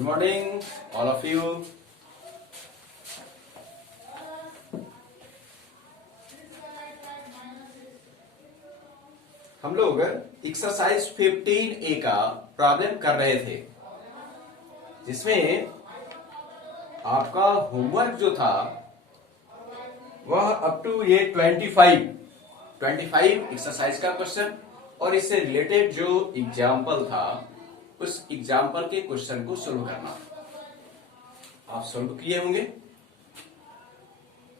Good morning, all of you. हम लोग exercise 15A का प्रॉब्लम कर रहे थे, जिसमें आपका होमवर्क जो था वह अप टू ये 25 एक्सरसाइज का क्वेश्चन और इससे रिलेटेड जो एग्जाम्पल था उस एग्जाम्पल के क्वेश्चन को सोल्व करना। आप सोल्व किए होंगे,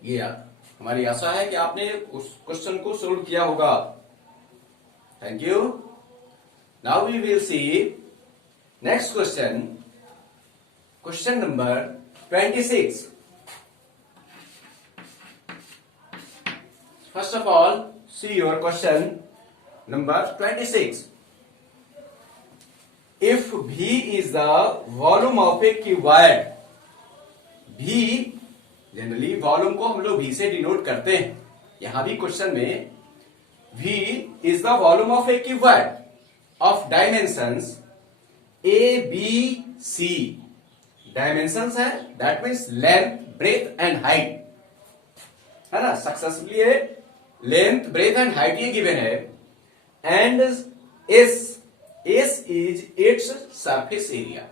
ये हमारी आशा है कि आपने उस क्वेश्चन को सोल्व किया होगा। Thank you. Now we will see next question. Question number 26. First of all, see your question number 26. If V is the volume of a cuboid, V generally volume को हम लोग V से denote करते हैं। यहां भी क्वेश्चन में V is the volume of a cuboid of dimensions A, B, C. Dimensions है, that means length, breadth and height, है ना। सक्सेसफुली ये लेंथ, ब्रेथ एंड हाइट ये गिवन है। And S is its surface area.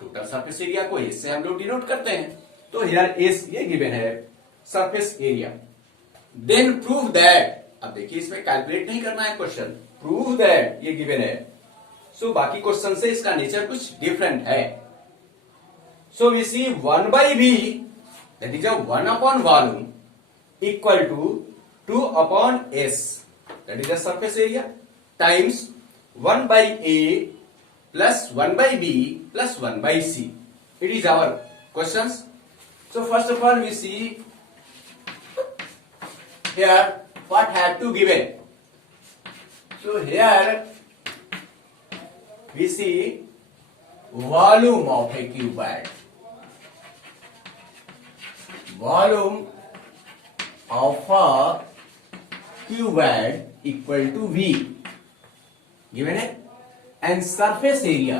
Total surface area को S से हम लोग डिनोट करते हैं, तो हियर S ये गिवन है, surface area. Then prove that, अब देखिए इसमें कैलकुलेट नहीं करना है क्वेश्चन, प्रूव दैट ये गिवन है। सो बाकी क्वेश्चन से इसका नेचर कुछ डिफरेंट है। So we see 1 by V, that is 1 upon volume, equal to 2 upon S, that is surface area, times 1 by A plus 1 by B plus 1 by C. It is our questions. So first of all we see here what have to given. So here we see volume of a cuboid. Volume of a cuboid equal to V given है, and surface area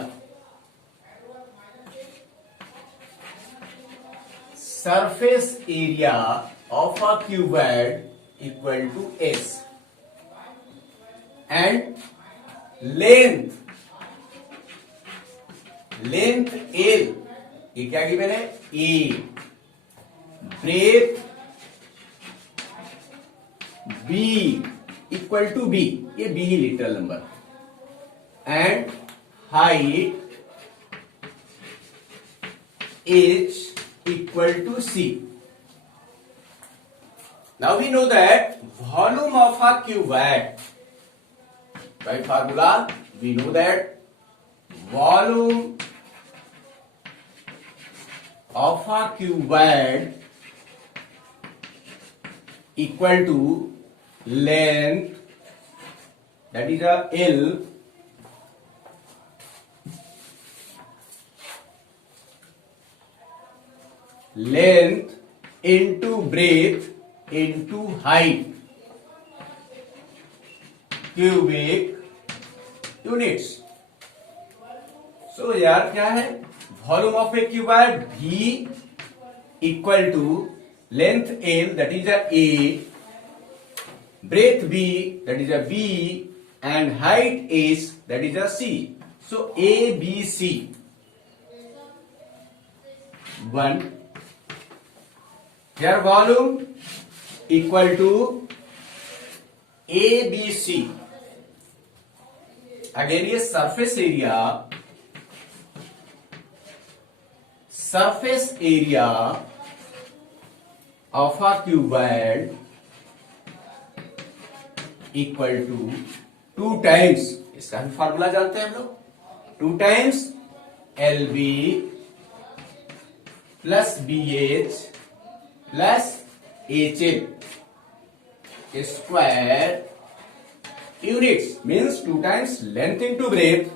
of a cuboid equal to S, and length L ये क्या given है, A, breadth B equal to B, ये B he literal number, and height H equal to C. Now we know that volume of a cuboid, by formula we know that volume of a cuboid equal to length, that is a L, length into breadth into height, cubic units. So यार क्या है, volume of a cuboid V equal to length L, that is a A, breadth B, that is a B, and height H, that is a C. So A, B, C 1. Here volume equal to ABC. Again ये surface area of a cuboid equal to 2 times, इसका भी formula जानते हैं हम लोग, 2 times LB plus BH plus HL square units, means 2 times length into breadth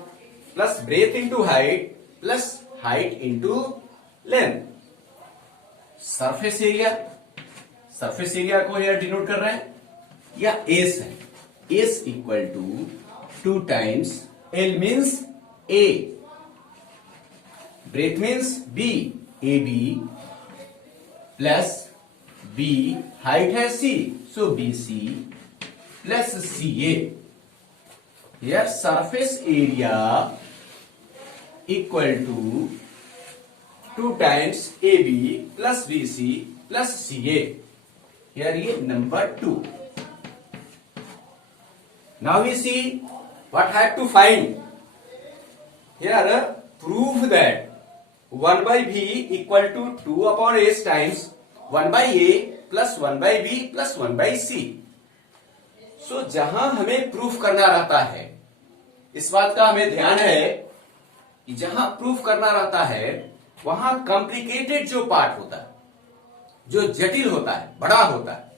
plus breadth into height plus height into length. Surface area को यह denote कर रहे हैं, या एस है, S equal to 2 times L means A, breadth means B, AB plus B, height है C, so BC plus CA. Here surface area equal to 2 times AB plus BC plus CA. Here ये number 2. Now we see what I have to find. Here prove that 1 by V equal to 2 upon S times 1 by A plus 1 by B plus 1 by C. So जहां हमें proof करना रहता है, इस बात का हमें ध्यान है कि जहां प्रूफ करना रहता है वहां कॉम्प्लिकेटेड जो पार्ट होता है, जो जटिल होता है, बड़ा होता है,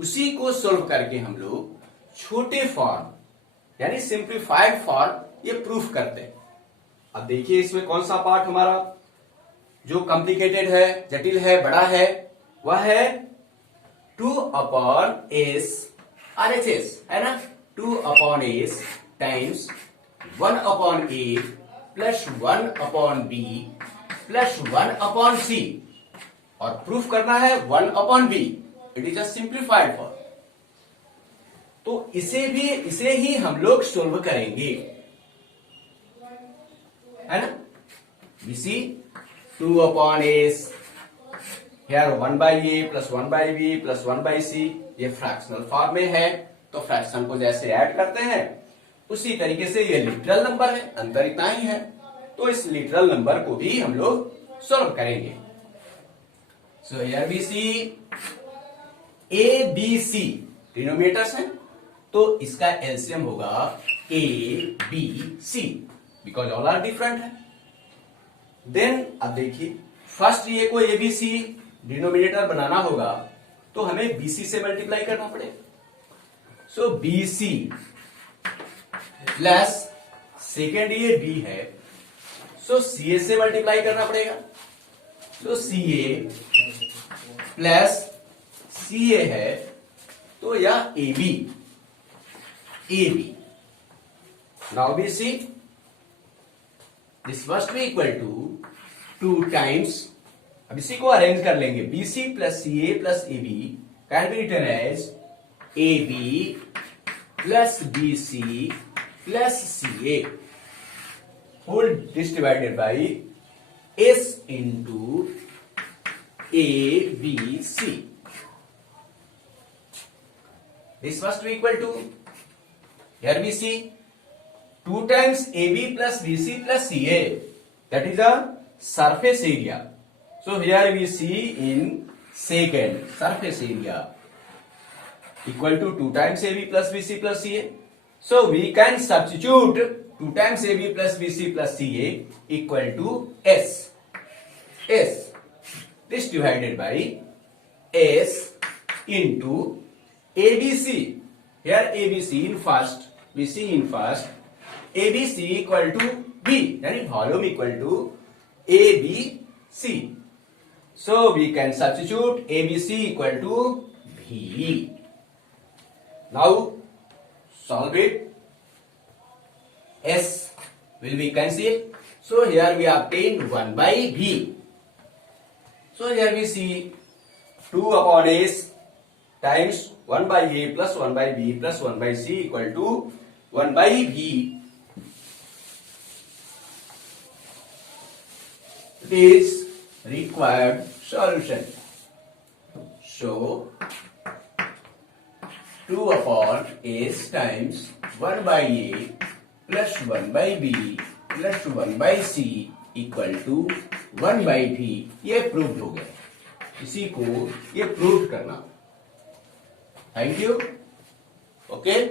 उसी को सोल्व करके हम लोग छोटे फॉर्म यानी सिंप्लीफाइड फॉर्म ये प्रूफ करते हैं. अब देखिए इसमें कौन सा पार्ट हमारा जो कॉम्प्लिकेटेड है, जटिल है, बड़ा है, वह है 2 अपॉन एस RHS है ना, 2 upon S times 1 upon A plus 1 upon B plus 1 upon C, और प्रूफ करना है 1 upon B. It is a simplified form. तो इसे ही हम लोग सोल्व करेंगे, है ना. We see 2 upon S, here 1 by A plus 1 by B plus 1 by C. ये फ्रैक्शनल फॉर्म में है, तो फ्रैक्शन को जैसे ऐड करते हैं उसी तरीके से ये लिटरल नंबर है, अंतर इतना ही है. तो इस लिटरल नंबर को भी हम लोग सॉल्व करेंगे. So here we see A B C denominators हैं, तो इसका एलसीएम होगा A B C because all are different है. देन अब देखिए फर्स्ट ये को ABC डिनोमिनेटर बनाना होगा तो हमें BC से मल्टीप्लाई करना पड़ेगा. सो BC प्लस सेकेंड ये B है, सो CA से मल्टीप्लाई करना पड़ेगा. सो CA प्लस CA है तो यह AB. Now we see this must be equal to 2 times. अब इसी को अरेंज कर लेंगे. BC plus CA plus AB can be written as AB plus BC plus CA whole this divided by S into ABC. This must be equal to, here we see 2 times AB plus BC plus CA, that is the surface area. So here we see in second surface area equal to 2 times AB plus BC plus CA. So we can substitute 2 times AB plus BC plus CA equal to S. This divided by S into ABC. Here ABC in first, BC in first, ABC equal to B, यानी volume equal to ABC. So we can substitute ABC equal to V. Now solve it. S will be cancelled. So here we obtain 1 by V. So here we see 2 upon S times 1 by A plus 1 by B plus 1 by C equal to 1 by V. It is required solution. So 2 upon S times 1 by A plus 1 by B plus 1 by C equal to 1 by V. ये prove हो गया. इसी को ये prove करना. Thank you. Okay.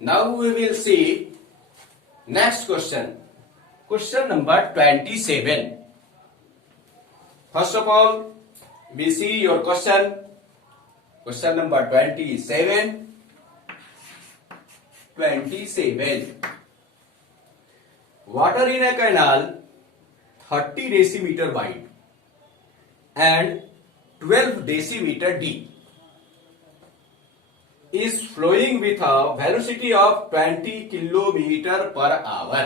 Now we will see next question. Question number 27. First of all, we see your question question number 27 water in a canal 30 decimeter wide and 12 decimeter deep is flowing with a velocity of 20 kilometer per hour.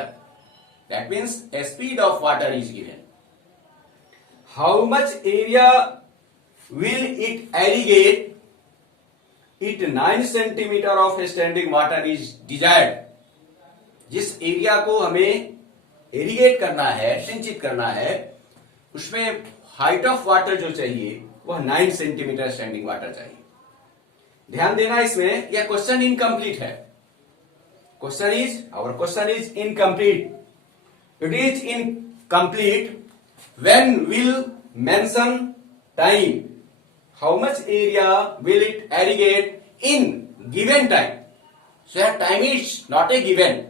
That means a speed of water is given. How much area will it irrigate? It 9 centimeter of standing water is desired. जिस area को हमें irrigate करना है, सिंचित करना है, उसमें height of water जो चाहिए वह 9 सेंटीमीटर स्टैंडिंग वाटर चाहिए. ध्यान देना इसमें, यह क्वेश्चन इनकम्प्लीट है. Our question is incomplete. It is incomplete when will mention time. How much area will it irrigate in given time. So यह time is not a given.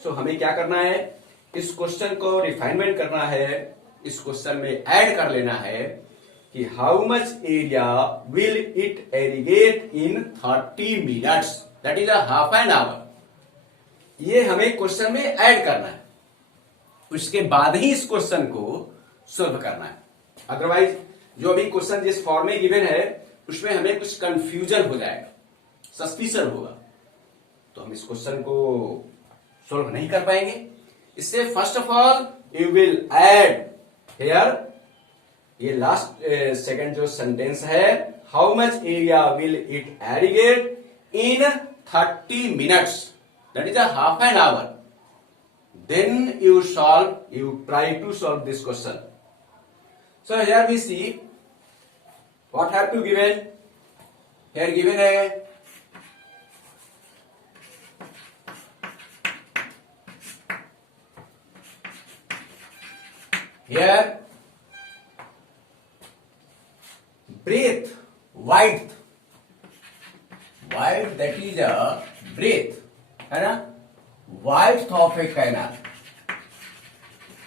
So हमें क्या करना है, इस क्वेश्चन को रिफाइनमेंट करना है, इस क्वेश्चन में ऐड कर लेना है कि how much area will it irrigate in 30 minutes, that is half an our. ये हमें क्वेश्चन में ऐड करना है, उसके बाद ही इस क्वेश्चन को सोल्व करना है. अदरवाइज जो अभी क्वेश्चन जिस फॉर्म में गिवन है उसमें हमें कुछ कंफ्यूजन हो जाएगा, सस्पिशन होगा, तो हम इस क्वेश्चन को सोल्व नहीं कर पाएंगे. इससे first of all you will add here, ये लास्ट सेकंड जो सेंटेंस है, how much area will it irrigate in 30 minutes, that is half an hour. Then you try to solve this question. So here we see what have to given. Here given है here breadth, width, that is a breadth, है ना, width of a canal.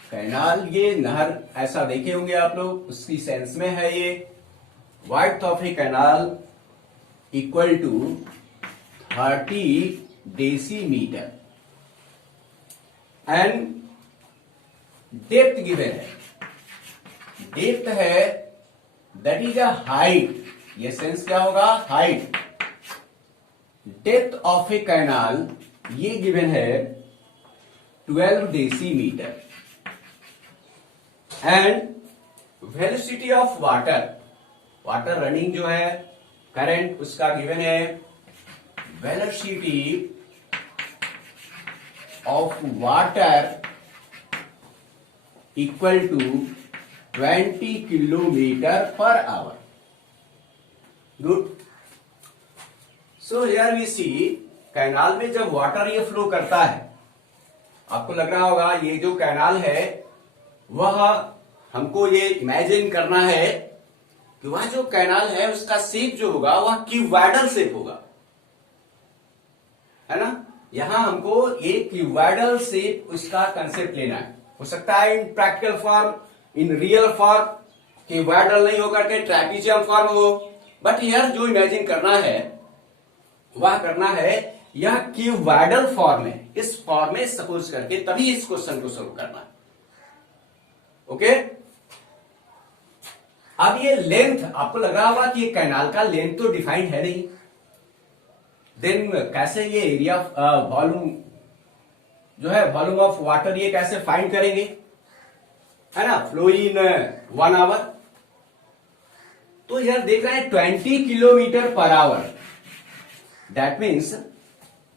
Canal, ये नहर ऐसा देखे होंगे आप लोग, उसकी सेंस में है ये. Width of a canal equal to 30 decimetre and depth given है. डेप्थ है दैट इज अ हाइट. ये सेंस क्या होगा, height. Depth of a canal ये गिवन है 12 decimetre and velocity of water running जो है, करंट उसका गिवन है velocity of water equal to 20 kilometre per hour. Good. So here we see, canal में जब वाटर ये फ्लो करता है, आपको लग रहा होगा ये जो कैनाल है वह हमको ये इमेजिन करना है कि वह जो कैनाल है उसका शेप जो होगा वह क्यूबॉइडल शेप होगा, है ना. यहां हमको एक क्यूबॉइडल शेप उसका कंसेप्ट लेना है. हो सकता है इन practical form, in real form cuboidal नहीं होकर के ट्रैपीजियम फॉर्म हो, बट यह जो इमेजिन करना है वह करना है यह क्यूबॉइडल फॉर्म है, इस फॉर्म में सपोज करके तभी इस क्वेश्चन को सोल्व करना है. ओके. अब ये लेंथ, आपको लग रहा होगा कि ये कैनाल का लेंथ तो डिफाइंड है नहीं, देन कैसे ये एरिया वॉल्यूम जो है, वॉल्यूम ऑफ वाटर, ये कैसे फाइंड करेंगे, है ना, फ्लो इन 1 आवर. तो यार देख रहे हैं 20 kilometre per our. That means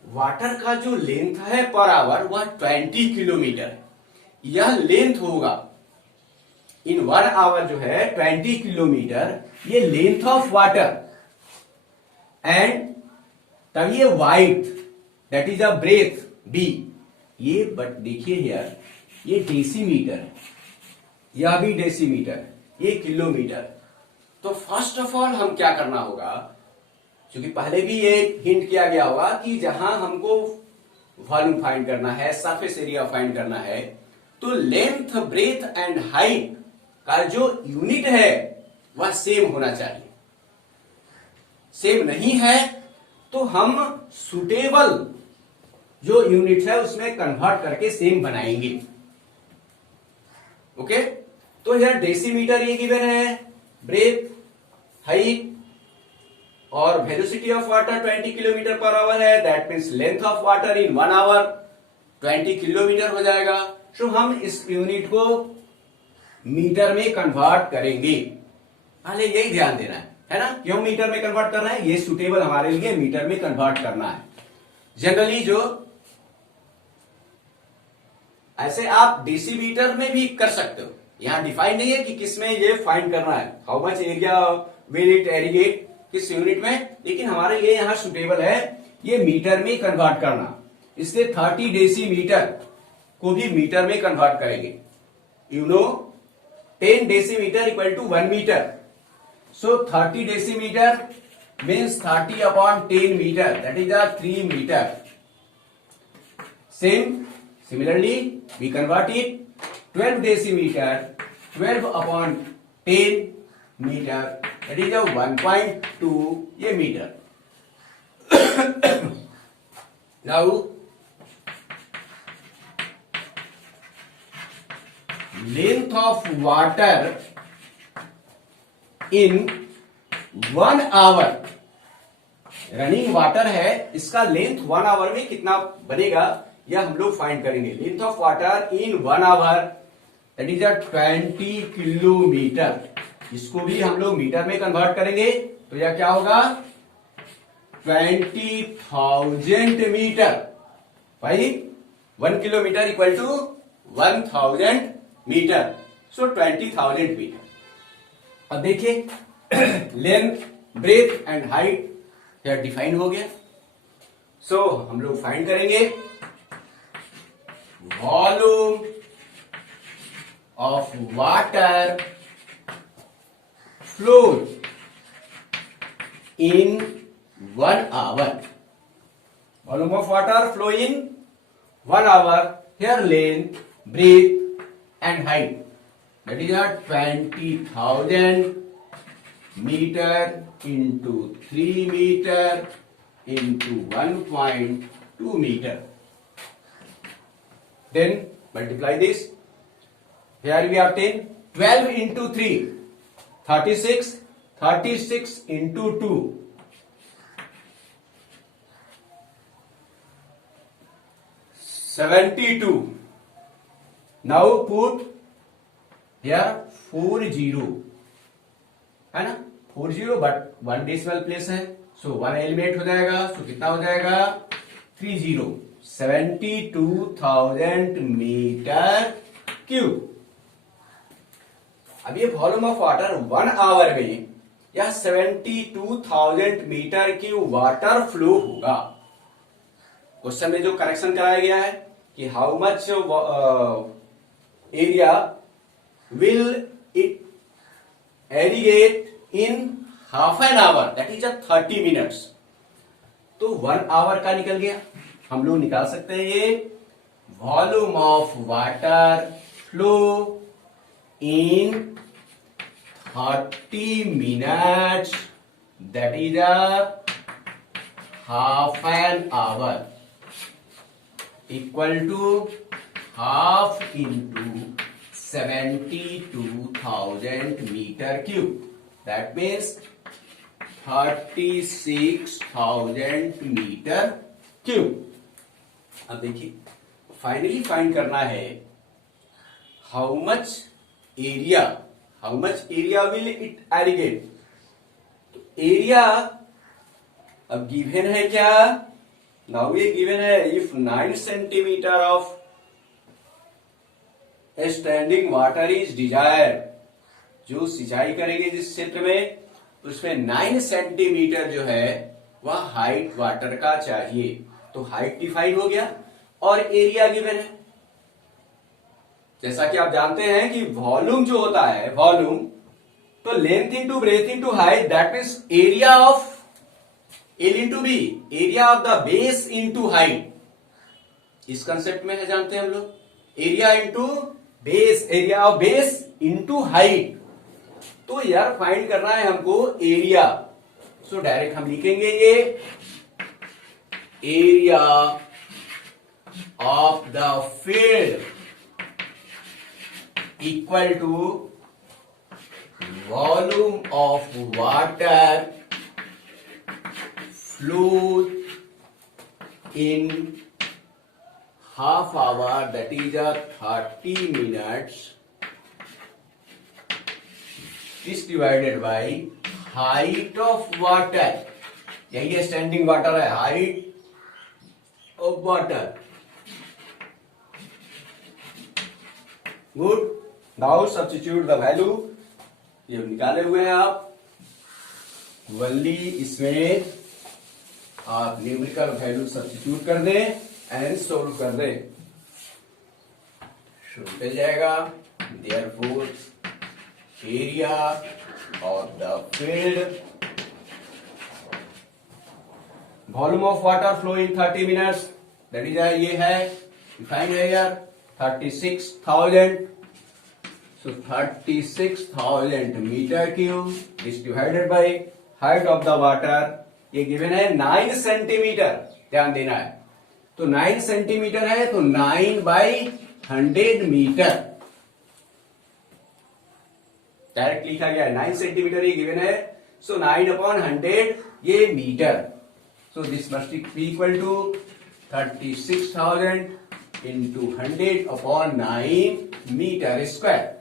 water का जो लेंथ है पर आवर वह 20 किलोमीटर. यह लेंथ होगा इन 1 आवर जो है 20 किलोमीटर, ये लेंथ ऑफ वाटर. एंड तब ये wide, that is a breadth be. ये बट देखिए हियर, ये डेसीमीटर है, यह भी डेसीमीटर, ये किलोमीटर. तो फर्स्ट ऑफ ऑल हम क्या करना होगा, क्योंकि पहले भी ये हिंट किया गया होगा कि जहां हमको वॉल्यूम फाइंड करना है, सरफेस एरिया फाइंड करना है, तो लेंथ, ब्रेथ एंड हाइट का जो यूनिट है वह सेम होना चाहिए. सेम नहीं है तो हम सुटेबल जो यूनिट है उसमें कन्वर्ट करके सेम बनाएंगे। ओके, तो यार डेसीमीटर ये गिवन है, ब्रेथ, हाइट और velocity of water 20 kilometre per hour है, that means length of water in 1 hour 20 kilometre हो जाएगा। तो हम इस यूनिट को मीटर में कन्वर्ट करेंगे। पहले यही ध्यान देना है ना, क्यों मीटर में कन्वर्ट करना है, ये सुटेबल हमारे लिए मीटर में कन्वर्ट करना है। जनरली जो ऐसे आप डेसीमीटर में भी कर सकते हो, यहां डिफाइन नहीं है कि किसमें ये फाइंड करना है, how much area will it irrigate, किस यूनिट में, लेकिन हमारे लिए यहां सुटेबल है ये मीटर में कन्वर्ट करना। इसलिए 30 डेसीमीटर को भी मीटर में कन्वर्ट करेंगे। You know 10 decimetre equal to 1 metre, so 30 decimetre means 30 upon 10 metre, that is 3 metre. Similarly, we convert it 12 decimeter, 12 upon 10 meter, that is 1.2 ये meter. Now, length of water in 1 hour, running water है, इसका length 1 our में कितना बनेगा यह हम लोग find करेंगे। Length of water in 1 hour that is 20 kilometre, इसको भी हम लोग मीटर में कन्वर्ट करेंगे तो यह क्या होगा 20,000 मीटर। भाई 1 kilometre equal to 1000 metre, so 20,000 metre. अब देखिए लेंथ, ब्रेथ एंड हाइट यह डिफाइन हो गया। सो हम लोग फाइंड करेंगे volume of water flow in 1 hour, volume of water flow in 1 hour, here length, breadth and height that is 20,000 metre into 3 meter into 1.2 meter. Then multiply this. Here we have 10, 12 into 3, 36, 36 into 2, 72. Now put here 40 है ना, 40 but 1 decimal place है, सो 1 eliminate हो जाएगा, सो कितना हो जाएगा 30, 72,000 metre cube. अब ये वॉल्यूम ऑफ वाटर 1 आवर में या 72,000 मीटर क्यूब वाटर फ्लो होगा। क्वेश्चन में जो करेक्शन कराया गया है कि how much area will it irrigate in half an hour, that is 30 minutes, तो 1 आवर का निकल गया। हम लोग निकाल सकते हैं ये volume of water flow in 30 minutes, that is half an hour, equal to half into 72,000 metre cube, that means 36,000 metre cube. अब देखिए फाइनली फाइंड करना है how much area will it irrigate. तो एरिया अब गिवन है क्या, now ये given है if 9 centimetre of standing water is desire, जो सिंचाई करेंगे जिस क्षेत्र में उसमें 9 सेंटीमीटर जो है वह हाइट वाटर का चाहिए, तो हाइट डिफाइन हो गया और एरिया गिवन है। जैसा कि आप जानते हैं कि वॉल्यूम जो होता है, वॉल्यूम तो length into breadth into height, that means area of L into B, area of the base into height. इस कंसेप्ट में है जानते हैं हम लोग, area into base, area of base into height. तो यार फाइंड करना है हमको एरिया, सो डायरेक्ट हम लिखेंगे ये area of the field equal to volume of water flow in half hour, that is a 30 minutes, is divided by height of water. यही है स्टैंडिंग वाटर है, height of water. Good. Now substitute the value. ये निकाले हुए हैं आप. Only इसमें आप न्यूमेरिकल वैल्यू सब्स्टिट्यूट कर दें एंड सोल्व कर दें. मिल जाएगा. Therefore area of the field, volume of water flow in 30 minutes, that is ये है डिफाइंड है यार 36,000. So 36,000 metre cube is divided by height of the water. ये गिवन है 9 सेंटीमीटर, ध्यान देना है. तो 9 सेंटीमीटर है तो 9/100 मीटर डायरेक्ट लिखा गया है. 9 सेंटीमीटर ये गिवन है, सो 9/100 ये metre. So this must be equal to 36,000 into 100/9 metre square.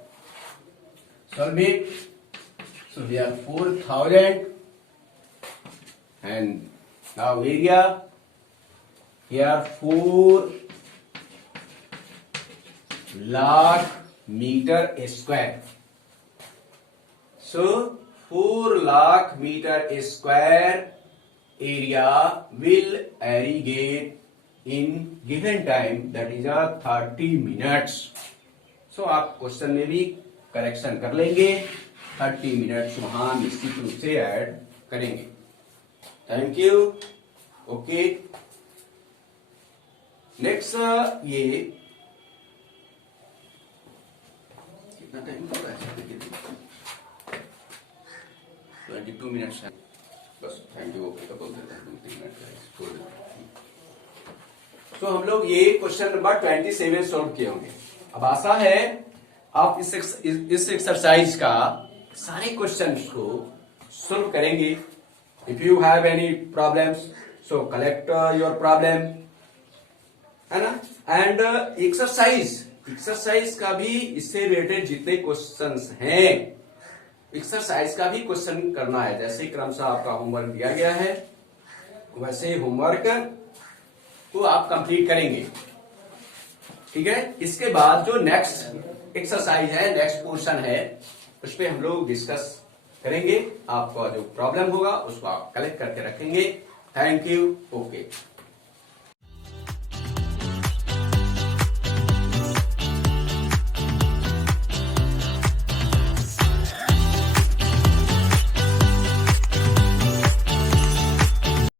Solve it. So we are 4,000. And now area here 4 lakh meter square. So 4 lakh meter square area will irrigate in given time, that is a 30 minutes. So आप question में भी correction कर लेंगे. 30 minutes वहां निश्चित रूप से add करेंगे. Thank you. ओके. नेक्स्ट ये कितना टाइम हो रहा है? 22 मिनट्स है बस. Thank you. ओके तो बोल देते हैं 2-3 मिनट का. तो हम लोग ये क्वेश्चन नंबर 27 सॉल्व किए होंगे. अब आशा है आप इस एक्सरसाइज का सारे क्वेश्चंस को सॉल्व करेंगे. If you have any problems, so collect your problem, है ना. एंड एक्सरसाइज का भी इससे रिलेटेड जितने क्वेश्चंस हैं, एक्सरसाइज का भी क्वेश्चन करना है. जैसे क्रमशः आपका होमवर्क दिया गया है वैसे होमवर्क को आप कंप्लीट करेंगे. ठीक है. इसके बाद जो नेक्स्ट एक्सरसाइज है, नेक्स्ट पोर्शन है, उस पर हम लोग डिस्कस करेंगे. आपका जो प्रॉब्लम होगा उसको आप कलेक्ट करके रखेंगे. Thank you. ओके.